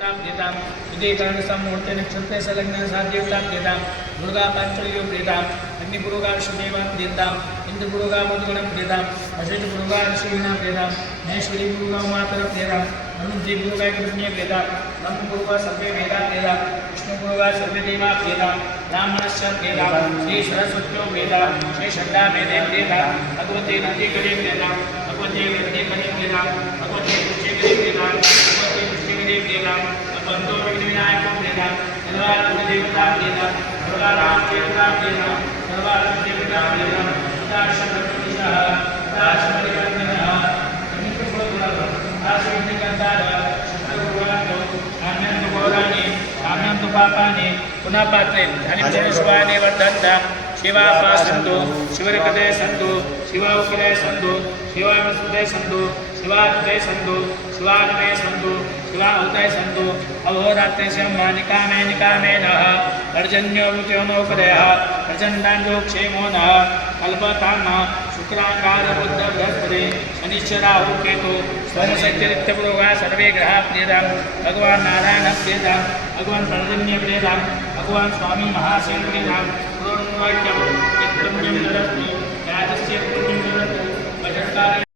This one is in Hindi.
प्रीताम उदयकरण सम्मुहूर्ते नक्षत्रे संलग्न साध्यवता प्रीताम दुर्गा पांचल्यो प्रीताम अग्निपुरोगा शुदेवा प्रीताम इंद्रपुरोगा मधुगण प्रीताम अशेषपुरोगा ऋषिविना प्रीताम महेश्वरी पुरोगा मातर प्रीताम अनुद्रीपुरोगा कृष्ण प्रीताम ब्रह्मपुरोगा सर्वे वेदा प्रीताम विष्णुपुरोगा सर्वे देवा प्रीताम ब्राह्मणस्य प्रीताम श्री सरस्वत्यो प्रीताम श्री षड्डा वेदे प्रीताम भगवते नंदीकरे प्रीताम भगवते नंदीकरे प्रीताम भगवते कृष्णकरे प्रीताम भगवते कृष्णकरे प्रीताम भगवंतो विघ्नविनायको प्रीताम सर्वार्थ देवता प्रीताम सर्वाराम देवता प्रीताम सर्वार्थ देवता प्रीताम दाशमतिशः दाशमतिकर्णः अनिपुष्पगुणः दाशमतिकर्तारः शुक्रगुरुवातो आम्यन्तु गौराणि आम्यन्तु पापानि पुनः पात्रे धनिपुरुषवानि वर्धन्ता शिवापा सन्तु शिवरकदे सन्तु शिवाउकिले सन्तु शिवामसुदे सन्तु शिवादुदे सन्तु शिवानमे सन्तु शिवाहुते सन्तु अहोरात्रे निकामे निकामे नः पर्जन्यो विद्योमोपदयः प्रचण्डान्यो क्षेमो नः कल्पताम्नः शुक्राङ्गारबुद्धबृहस्पति शनिश्चराहु केतु स्वरसत्यरित्यपुरोगा सर्वे ग्रहाः प्रीतां भगवान् नारायणः प्रीतां भगवान् पर्जन्य प्रीतां भगवान् स्वामी महासेन प्रीतां पुरोन्वाक्यं यत्पुण्यं ददति याजस्य पुण्यं ददतु भजत्कारे